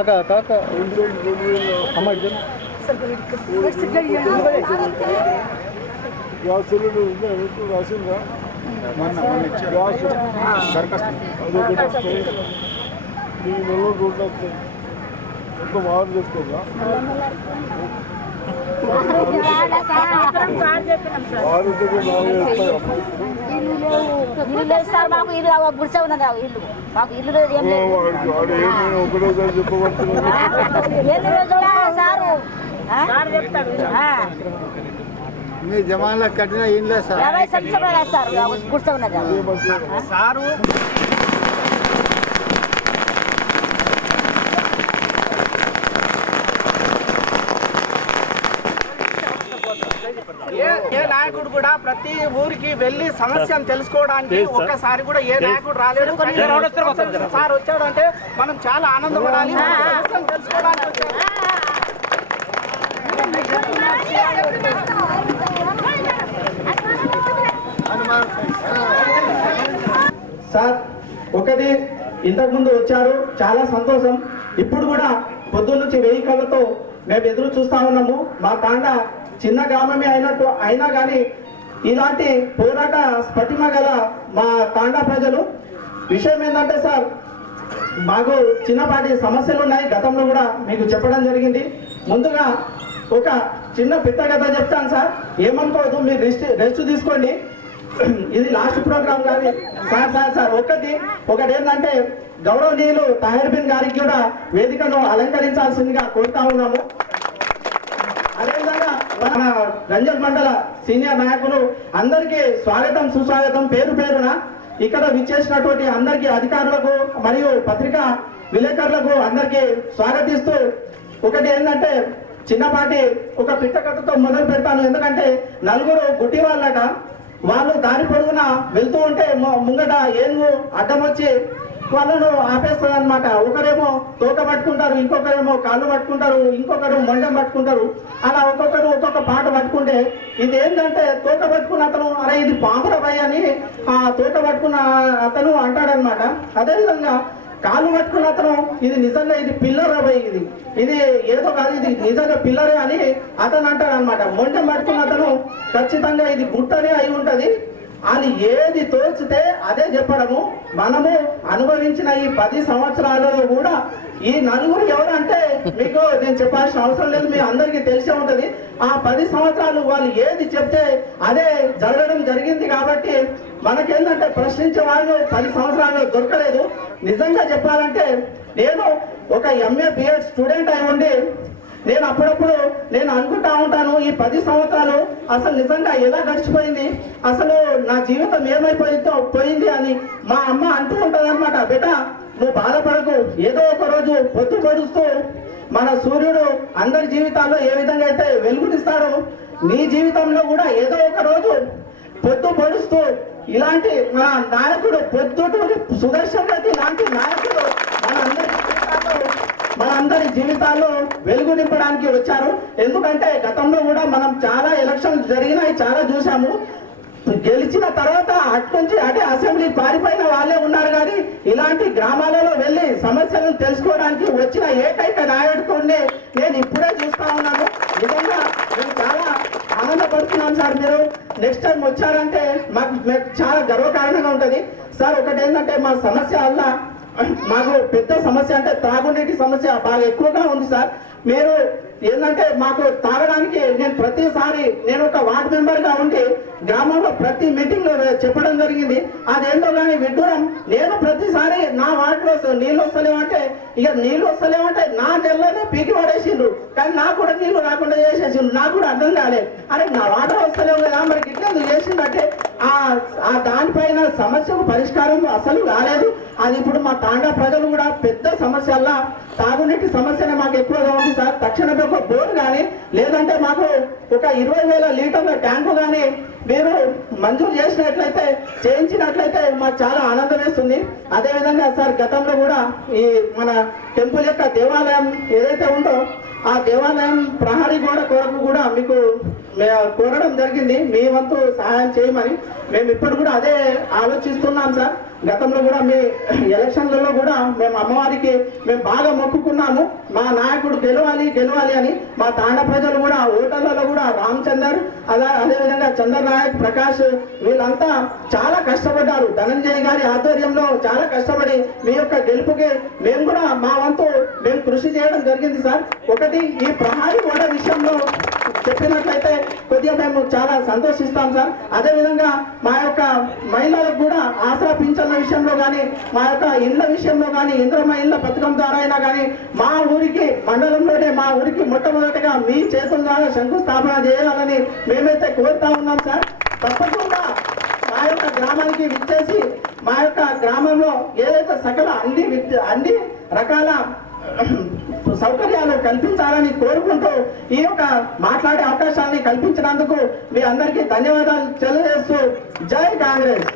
కాకా కాకా అమ్మాయి ఇద్దరు. గ్యాస్ సిలిండర్ ఉంది మీకు రాసిందా గ్యాస్ అదొకటి వస్తే ఈ నెల రోడ్లు వస్తాయి. ఎంత బాగా చేసుకోగా ఇల్లు లేదు సార్ మాకు ఇల్లు గుడిసె ఉన్నది ఇల్లు మాకు ఇల్లు లేదు ఏం లేదు ఎన్ని రోజులు సారు. మీ జమాన్లో కట్టిన ఏం లేదు సార్ సార్ గుడిసె ఉన్నది సారు ఏ ఏ నాయకుడు కూడా ప్రతి ఊరికి వెళ్ళి సమస్యను తెలుసుకోవడానికి ఒక్కసారి కూడా ఏ నాయకుడు రాలేడు సార్ వచ్చాడు అంటే మనం చాలా ఆనందపడాలి. సమస్యను తెలుసుకోవడానికి వచ్చాడు. సార్ ఒకటి ఇంతకుముందు వచ్చారు. చాలా సంతోషం. ఇప్పుడు కూడా పొద్దున్న నుంచి వెయ్యి కళ్ళతో మేము ఎదురు చూస్తా ఉన్నాము. మా తాండ చిన్న గ్రామమే అయినట్టు అయినా కానీ ఇలాంటి పోరాట స్ఫటిమ గల మా తాండా ప్రజలు విషయం ఏంటంటే సార్ మాకు చిన్నపాటి సమస్యలు ఉన్నాయి. గతంలో కూడా మీకు చెప్పడం జరిగింది. ముందుగా ఒక చిన్న పిత్త కథ చెప్తాను సార్. ఏమనుకోవద్దు మీరు రెస్ట్ రెస్ట్ తీసుకోండి. ఇది లాస్ట్ ప్రోగ్రామ్ కాదు సార్ సార్ సార్ ఒకటి ఒకటి ఏంటంటే గౌరవనీయులు తాహిర్ బిన్ గారికి కూడా వేదికను అలంకరించాల్సిందిగా కోరుతా ఉన్నాము. రంజన్ మండల సీనియర్ నాయకులు అందరికీ స్వాగతం సుస్వాగతం. పేరు పేరున ఇక్కడ విచ్చేసినటువంటి అందరికీ అధికారులకు మరియు పత్రికా విలేకరులకు అందరికీ స్వాగతిస్తూ ఒకటి ఏంటంటే చిన్నపాటి ఒక పిట్ట కథతో మొదలు పెడతాను. ఎందుకంటే నలుగురు గుడ్డి వాళ్ళట వాళ్ళు దారి పొడుగున వెళ్తూ ఉంటే ముంగట ఏనుగు అడ్డం వచ్చి వాళ్ళను ఆపేస్తుంది అనమాట ఒకరేమో తోక పట్టుకుంటారు ఇంకొకరేమో కాళ్ళు పట్టుకుంటారు ఇంకొకరు మొండం పట్టుకుంటారు. అలా ఒక్కొక్కరు ఒక్కొక్క పాట పట్టుకుంటే ఇది ఏంటంటే తోక పట్టుకున్న అతను అరే ఇది పామురబాయ్ భయ అని ఆ తోక పట్టుకున్న అతను అంటాడనమాట అదేవిధంగా కాళ్ళు పట్టుకున్న అతను ఇది నిజంగా ఇది పిల్లర్ అబ్బాయి ఇది? ఇది ఏదో కాదు ఇది నిజంగా పిల్లరే అని అతను అంటాడు అనమాట మొండం పట్టుకున్న అతను ఖచ్చితంగా ఇది గుట్టనే అయి ఉంటుంది. అని ఏది తోచితే అదే చెప్పడము. మనము అనుభవించిన ఈ పది సంవత్సరాలలో కూడా ఈ నలుగురు ఎవరంటే మీకు నేను చెప్పాల్సిన అవసరం లేదు మీ అందరికీ తెలిసే ఉంటది. ఆ పది సంవత్సరాలు వాళ్ళు ఏది చెప్తే అదే జరగడం జరిగింది కాబట్టి మనకేంటంటే ప్రశ్నించే వాళ్ళు పది సంవత్సరాలు దొరకలేదు. నిజంగా చెప్పాలంటే నేను ఒక ఎంఏ బిఎడ్ స్టూడెంట్ అయి ఉండి నేను అప్పుడప్పుడు నేను అనుకుంటా ఉంటాను ఈ పది సంవత్సరాలు అసలు నిజంగా ఎలా గడిచిపోయింది? అసలు నా జీవితం ఏమైపోయిందో పోయింది అని మా అమ్మ అంటూ ఉంటుంది అనమాట బిడ్డ నువ్వు బాధపడకు. ఏదో ఒక రోజు పొద్దు పొడుస్తూ మన సూర్యుడు అందరి జీవితాల్లో ఏ విధంగా అయితే వెలుగునిస్తాడో నీ జీవితంలో కూడా ఏదో ఒక రోజు పొద్దు పొడుస్తూ ఇలాంటి మన నాయకుడు పొద్దుటూరి సుదర్శన్ రెడ్డి లాంటి నాయకుడు మన అందరికీ మనందరి జీవితాల్లో వెలుగు నింపడానికి వచ్చారు. ఎందుకంటే గతంలో కూడా మనం చాలా ఎలక్షన్స్ జరిగినాయి చాలా చూసాము గెలిచిన తర్వాత అట్నుంచి అటే అసెంబ్లీ పారిపోయిన వాళ్ళే ఉన్నారు కానీ ఇలాంటి గ్రామాలలో వెళ్ళి సమస్యలను తెలుసుకోవడానికి వచ్చిన ఏకైక నాయకుడిని నేను ఇప్పుడే చూస్తా ఉన్నాను. నిజంగా నేను చాలా ఆనందపడుతున్నాను సార్ మీరు. నెక్స్ట్ టైం వచ్చారంటే మాకు చాలా గర్వకారణంగా ఉంటుంది. సార్ ఒకటి ఏంటంటే మా సమస్య వల్ల మాకు పెద్ద సమస్య అంటే తాగునీటి సమస్య బాగా ఎక్కువగా ఉంది సార్. మీరు ఏంటంటే మాకు తాగడానికి నేను ప్రతిసారి నేను ఒక వార్డ్ మెంబర్గా ఉండి గ్రామంలో ప్రతి మీటింగ్లో చెప్పడం జరిగింది. అదేంటో కానీ విడ్డూరం నేను ప్రతిసారి నా వార్డులో నీళ్ళు వస్తలేమంటే ఇక నీళ్ళు వస్తలేమంటే నా నెలలోనే పీకి పడేసిండ్రు. కానీ నాకు కూడా నీళ్ళు రాకుండా చేసేసిండ్రు. నాకు కూడా అర్థం కాలేదు అరే నా వాటర్ వస్తలేవు కదా మరి ఇట్లా చేసిందంటే? ఆ ఆ దానిపైన సమస్యకు పరిష్కారం అసలు కాలేదు. అది ఇప్పుడు మా తాండా ప్రజలు కూడా పెద్ద సమస్యల్లా తాగునీటి సమస్యనే మాకు ఎక్కువగా ఉంది సార్. తక్షణమే ఒక బోర్ కానీ లేదంటే మాకు ఒక ఇరవై వేల లీటర్ల ట్యాంకు కానీ మీరు మంజూరు చేసినట్లయితే చేయించినట్లయితే మాకు చాలా ఆనందం వేస్తుంది. అదేవిధంగా సార్ గతంలో కూడా ఈ మన టెంపుల్ యొక్క దేవాలయం ఏదైతే ఉందో ఆ దేవాలయం ప్రహరీ గోడ కొరకు కూడా మీకు కోరడం జరిగింది. మీ వంతు సహాయం చేయమని మేము ఇప్పుడు కూడా అదే ఆలోచిస్తున్నాం సార్. గతంలో కూడా మీ ఎలక్షన్లలో కూడా మేము అమ్మవారికి మేము బాగా మొక్కుకున్నాము. మా నాయకుడు గెలవాలి గెలవాలి అని మా తాండ ప్రజలు కూడా ఓటర్లలో కూడా రామచందర్ అలా అదేవిధంగా చంద్ర నాయక్ ప్రకాష్ వీళ్ళంతా చాలా కష్టపడ్డారు. ధనంజయ్ గారి ఆధ్వర్యంలో చాలా కష్టపడి మీ యొక్క గెలుపుకి మేము కూడా మా వంతు మేము కృషి చేయడం జరిగింది సార్. ఒకటి ఈ ప్రహారీ గోడ విషయంలో చెప్పినట్లయితే కొద్దిగా మేము చాలా సంతోషిస్తాం సార్. అదే విధంగా మా యొక్క మహిళలకు కూడా ఆసరా పింఛన్ల విషయంలో కానీ మా యొక్క ఇండ్ల విషయంలో కానీ ఇంద్ర మహిళ పథకం ద్వారా అయినా కానీ మా ఊరు ఊరికి మండలంలోనే మా ఊరికి మొట్టమొదటిగా మీ చేతుల ద్వారా శంకుస్థాపన చేయాలని మేమైతే కోరుతా ఉన్నాం సార్. తప్పకుండా మా యొక్క గ్రామానికి విచ్చేసి మా యొక్క గ్రామంలో ఏదైతే సకల అన్ని విద్య అన్ని రకాల సౌకర్యాలు కల్పించాలని కోరుకుంటూ ఈ యొక్క మాట్లాడే అవకాశాన్ని కల్పించినందుకు మీ అందరికీ ధన్యవాదాలు తెలియజేస్తూ జై కాంగ్రెస్.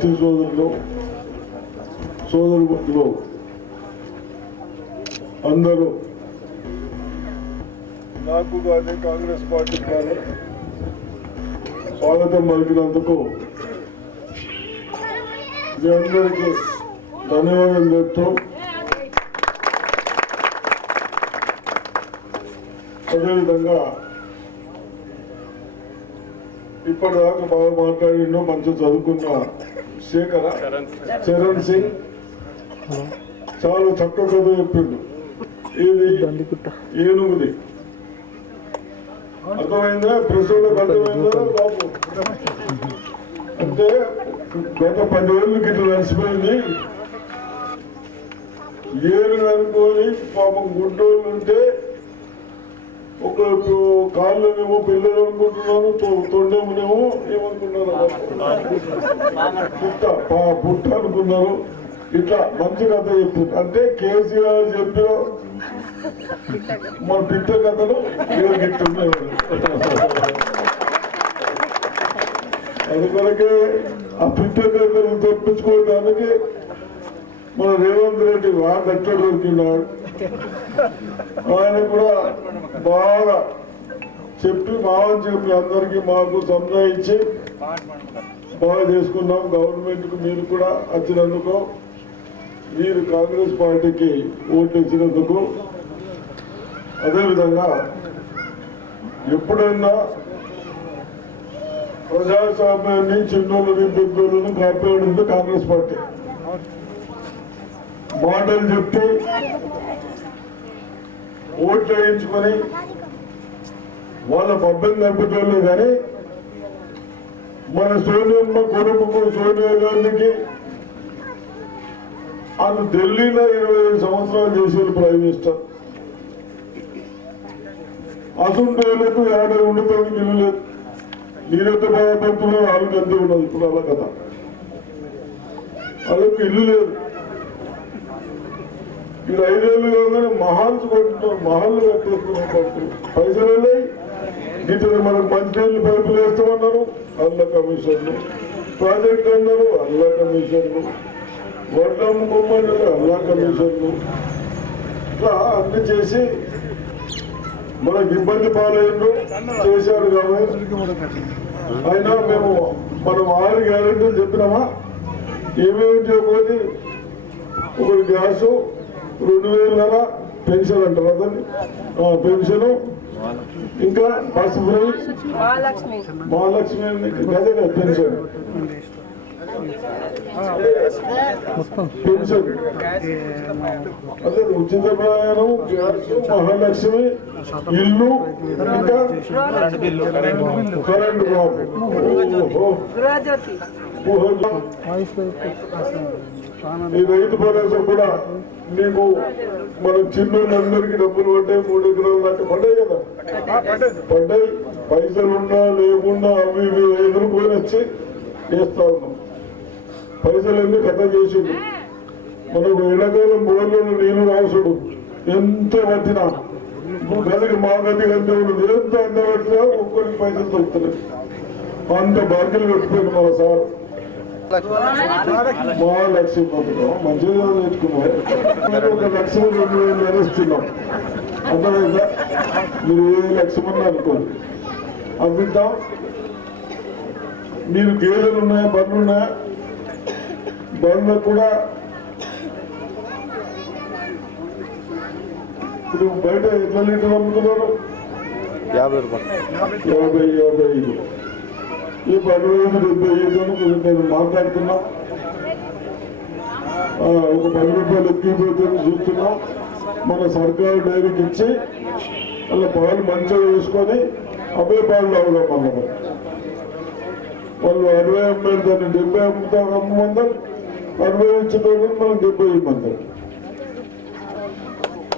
సత్య సోదరులు సోదరు సోదరులు అందరూ నాకు కానీ కాంగ్రెస్ పార్టీ కానీ స్వాగతం పలికినందుకు మీ అందరికీ ధన్యవాదాలు చెప్తూ అదేవిధంగా ఇప్పటిదాకా బాగా మాట్లాడిండో మంచిగా చదువుకున్నా శేఖర చరణ్ సింగ్ చాలా చక్కగా చదువు చెప్పిండు ఇది ఏనుగుది. అర్థమైందా? వాళ్ళకి అర్థమైందా? అంటే గత పది ఏళ్ళు గిట్ల నడిచిపోయింది. ఏనుగు అనుకోని పాపం గుడ్డోళ్ళు ఉంటే ఒక కాళ్ళనేమో పిల్లలు అనుకుంటున్నాను తొ- ఏమనుకుంటున్నారు? ఏమనుకున్నారు పుట్ట పుట్ట అనుకున్నారు. ఇట్లా మంచి కథ చెప్పింది అంటే కేసీఆర్ చెప్పిన మన పిట్ట కథలు ఇవాళ గిట్టున్నాయి ఆ పిట్ట కథలు తప్పించుకోవడానికి మన రేవంత్ రెడ్డి వాడు ఎక్కడ దొరికినాడు ఆయన కూడా బాగా చెప్పి మావని చెప్పి అందరికీ మాకు సంజాయించి బాగా చేసుకున్నాం. గవర్నమెంట్కు మీరు కూడా వచ్చినందుకు మీరు కాంగ్రెస్ పార్టీకి ఓటు ఇచ్చినందుకు. అదేవిధంగా ఎప్పుడైనా ప్రజాస్వామ్యాన్ని చిన్నోళ్ళని పెద్దోళ్ళని కాపాడింది కాంగ్రెస్ పార్టీ. మాటలు చెప్తే ఓట్లు వేయించుకొని వాళ్ళ పబ్బం తప్పటోళ్ళు కానీ మన సోనియమ్మ కొడుకు సోనియా గాంధీకి వాళ్ళు ఢిల్లీలో ఇరవై సంవత్సరాలు చేసేది ప్రైమ్ మినిస్టర్. అసంటోళ్ళకు ఏడాది ఉండటానికి ఇల్లు లేదు. నేనైతే బాధపడుతున్నా వాళ్ళకి అంతే ఉన్నది. ఇప్పుడు అలా కదా వాళ్ళకి ఇల్లు లేదు. ఇది ఐదేళ్ళు కాగానే మహాల్స్ కొట్టుకుంటారు మహాళ్ళు కట్టేస్తున్నారు పైసలు వెళ్ళాయి ఇతను మనకు మంచినీళ్ళు పైపులు వేస్తామన్నారు అల్ల కమిషన్లు. ప్రాజెక్ట్ అన్నారు అల్ల కమిషన్లు. వడ్లు అమ్ముకోమన్నారు అల్ల కమిషన్లు. ఇట్లా అన్ని చేసి మనకు ఇబ్బంది పాలయ్యిండు చేశారు కాబట్టి అయినా మేము మనం ఆరు గ్యారెంటీలు చెప్పినామా? ఏమేమి ఒకటి ఒకటి గ్యాసు రెండు వేల పెన్షన్ అంటారు అదని పెన్షన్ ఇంకా బస్ ఫ్రీ మహాలక్ష్మి అదే కదా పెన్షన్. పెన్షన్. అదే ఉచిత ప్రయాణం గ్యాస్ మహాలక్ష్మి ఇల్లు ఇంకా కరెంట్ బాబు. ఓహో. గృహజ్యోతి. ఓహో. ఈ రైతు భరోసా కూడా నీకు మన చిన్నోళ్ళందరికీ డబ్బులు పడ్డాయి మూడు ఎకరాలు దాకా పడ్డాయి కదా? పడ్డాయి. పైసలు ఉన్నా లేకుండా అవి ఇవి ఎదుర్కొని వచ్చి చేస్తా ఉన్నాం. పైసలు కథ చేసిండు. మనకు ఎండాకాలం బోర్లో నీళ్ళు రాసుడు. ఎంత పట్టినా గదికి మా గదికి అంతే ఉండదు ఎంత అంత పట్టినా ఒక్కరికి పైసలు దొరుకుతున్నాయి అంత బాధ్యతలు పెట్టుకోండి మన సార్. మహాలక్ష్మి పథకం మంచిగా నేర్చుకున్నాం ఒక లక్ష్యం రెండు వేలు నేర్చుకున్నాం అర్థమైందా? మీరు ఏ లక్ష్యమని అన్నా అనుకోండి అవ్విద్దాం మీరు గేదెలు ఉన్నాయా బండ్లు ఉన్నాయా బండ్లకు కూడా ఇప్పుడు బయట ఎట్లా లీటర్ అమ్ముతున్నారు యాభై రూపాయలు. యాభై యాభై. ఐదు ఈ పది రోజులు డెబ్బై ఐదు నేను మాట్లాడుతున్నా. ఒక పది రూపాయలు ఎక్కిపోతే చూస్తున్నాం. మన సర్కారు డైరీకి ఇచ్చి అలా పాలు మంచిగా వేసుకొని అవే పాలు తాగుదాం మనం వాళ్ళు అరవై అమ్మాయి దాన్ని డెబ్బై అమ్ముతా అమ్మందరు అరవై ఇచ్చేటోళ్ళు మనం డెబ్బై ఇమ్మంటారు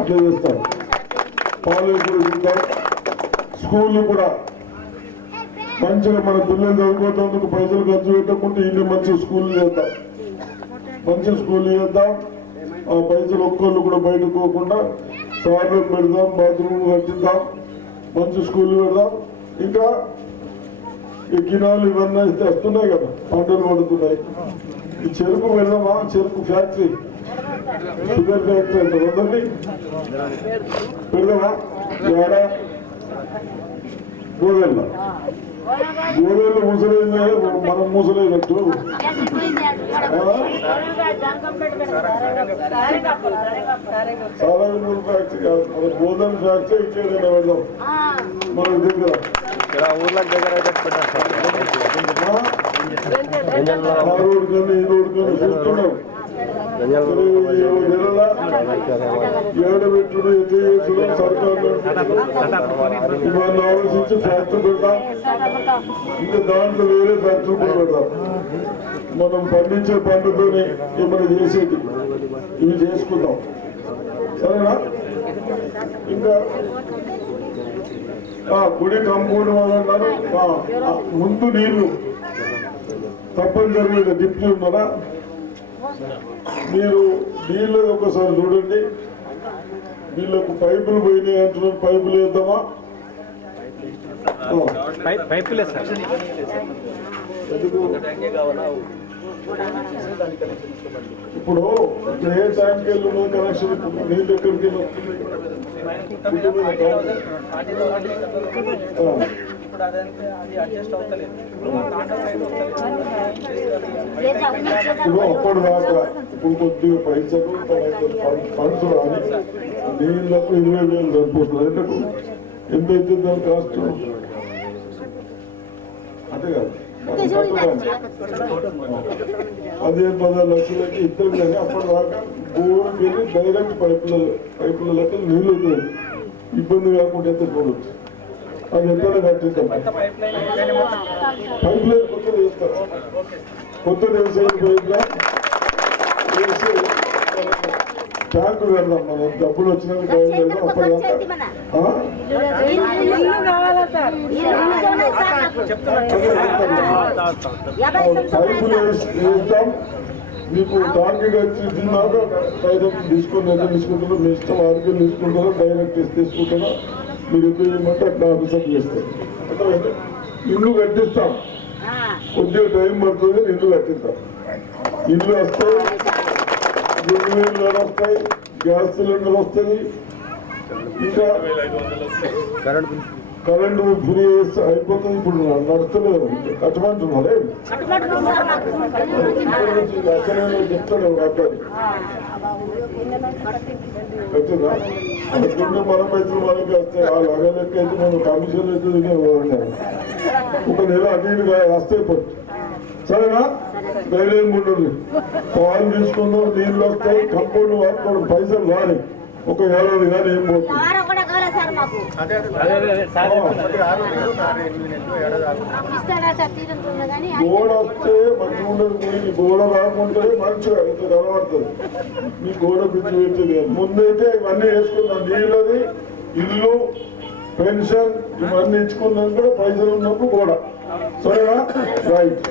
అట్లా చేస్తారు. పాలు కూడా స్కూల్ కూడా మంచిగా మన పిల్లలు చదువుకోవటందుకు పైసలు ఖర్చు పెట్టకుండా ఇన్ని మంచి స్కూల్ చేద్దాం. మంచి స్కూల్ చేద్దాం. ఆ పైసలు ఒక్కళ్ళు కూడా బయటకు పోకుండా సార్లు పెడదాం బాత్రూమ్ కట్టిద్దాం మంచి స్కూల్ పెడదాం. ఇంకా ఈ కినాలు ఇవన్నీ వస్తున్నాయి కదా పంటలు పడుతున్నాయి. ఈ చెరుకు పెడదామా? చెరుకు ఫ్యాక్టరీ. షుగర్ ఫ్యాక్టరీ అంటే ఉందండి పెడదామా? ఏడా? గోదెల్ల గోదెల్ల ముసలైందే మనం ముసలైనట్టు. చాలా ఫ్యాక్టరీ కాదు మన గోదెల ఫ్యాక్టరీ ఇంకేదైనా పెడదాం మన దగ్గర. ఊర్లకు దగ్గర అయితే పెట్టారు సార్ ఆ రోడ్డు కానీ ఈ సర్కారు ఇవన్నీ ఆలోచించి ఫ్యాక్టరీ పెడతాం ఇంకా దాంట్లో వేరే ఫ్యాక్టరీ కూడా పెడతాం మనం పండించే పంటతోనే ఏమైనా చేసేది ఇవి చేసుకుందాం సరేనా ఇంకా గుడి కంపౌండ్ వాళ్ళన్నారు ముందు నీళ్ళు తప్పనిసరిగా డిప్టీ ఉన్నారా మీరు నీళ్ళు ఒకసారి చూడండి. వీళ్ళకు పైపులు పోయినాయి అంటున్నారు. పైపులు వేద్దామా? ఆ, పైపులే సార్. ఎందుకు? ఇప్పుడు ఇప్పుడు ఏ టైంకి వెళ్ళి ఉన్నది కనెక్షన్ నీళ్ళు ఎక్కడికి వెళ్ళి వస్తున్నాయి గుడ్డ మీద కావాలి. ఆ. ఇప్పుడు అప్పటి దాకా ఇప్పుడు కొద్దిగా పైసలు ఫండ్స్ రాని నీళ్ళకు ఇరవై వేలు సరిపోతుంది. ఎందుకు? ఎంత అవుతుంది దాని కాస్ట్ అంతే కాదు. పదిహేను పదహారు లక్షలకి ఇద్దరు కానీ అప్పటి దాకా దూరం వెళ్ళి డైరెక్ట్ పైపుల పైపుల లెక్క నీళ్ళు ఇబ్బంది కాకుండా అయితే చూడవచ్చు అది ఎక్కడ కట్టిద్దాం. పైప్ లైన్ కొత్తది వేస్తారు. కొత్తది వేసేది పైప్ లైన్ ట్యాంకు పెడదాం మనం. డబ్బులు వచ్చినాక టైం పెడదాం వేసి- వేస్తాం మీకు టార్గెట్ వచ్చి తిన్నాక డైరెక్ట్ తీసుకుని ఎంత తీసుకుంటారో మీ ఇష్టం ఆరోగ్యం తీసుకుంటారో డైరెక్ట్ తీసుకుంటారో మీరు ఎంత చేయమంటే అట్లా ఆఫీసర్ చేస్తారు? ఇల్లు కట్టిస్తాం. కొద్దిగా టైం పడుతుంది ఇల్లు కట్టిస్తాం ఇల్లు వస్తాయి రెండు వేలు వస్తాయి గ్యాస్ సిలిండర్ వస్తుంది ఇంకా కరెంటు ఫ్రీ చేస్తే అయిపోతుంది. ఇప్పుడు నడుస్తలేదు కట్టమంటున్నారే అసలు చెప్తాడు అబ్బాయి. కట్టిందా మన పైసలు మనకి వస్తే ఆ అగలెక్క అయితే మనం కమిషన్ అయితే తినేవాడు ఒక నెల అటు ఇటుగా పట్టు సరేనా? ధైర్యం ఉండదు పాలు తీసుకుందాం నీళ్ళు వస్తాయి కంపౌండ్ వాడుకోవడం పైసలు రాని. ఒక ఏడాది కానీ ఏం పోతుంది? కూడా సార్ కానీ గోడ వస్తే మంచిగా ఉండదు గోడ రాకుంటే మంచిగా ఇట్లా కనబడుతుంది మీ గోడ పిచ్చి పెట్టేది ముందైతే ఇవన్నీ వేసుకున్నాం. నీళ్ళది ఇల్లు పెన్షన్ ఇవన్నీ ఇచ్చుకున్నాక పైసలు ఉన్నప్పుడు గోడ. సరేనా? రైట్.